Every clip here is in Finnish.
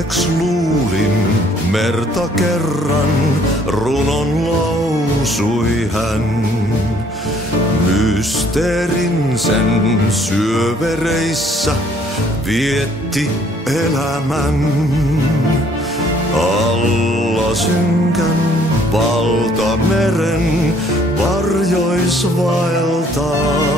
todeksi luulin, merta kerran runon lausui hän. Mysteerin sen syövereissä vietti elämän. Alla synkän valtameren varjois vaeltaa.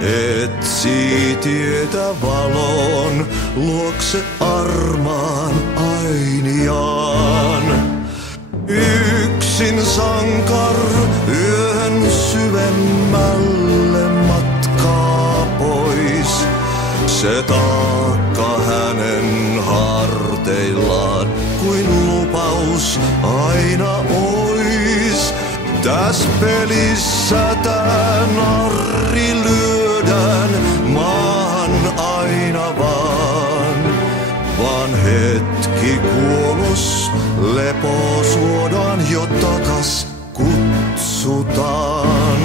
Etsii tietä valon luokse armaan ainiaan. Yksin sankar yön syvemmälle matkaa pois. Se taakka hänen harteillaan kuin lupaus aina ois. Täs pelissä tää narri lyödään maahan aina vaan hetki kuolos lepo suodaan jo takas kutsutaan.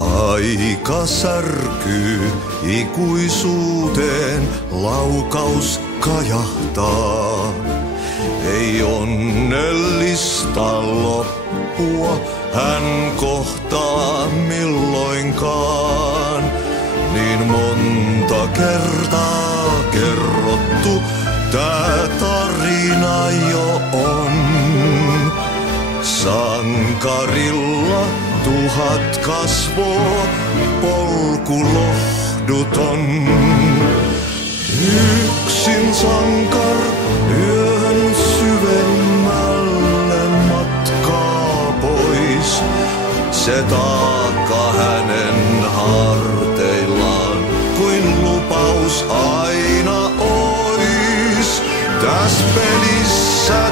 Aika särkyy ikuisuuteen, laukaus kajahtaa. Ei onnellista loppua hän kohtaa milloinkaan. Niin monta kertaa kerrottu tää tarina jo on. Sankarilla 1000 kasvoo, polku lohduton. Yksin sankar yön syvemmälle matkaa pois. Se taakka hänen harteillaan kuin lupaus aina ois. Täs pelissä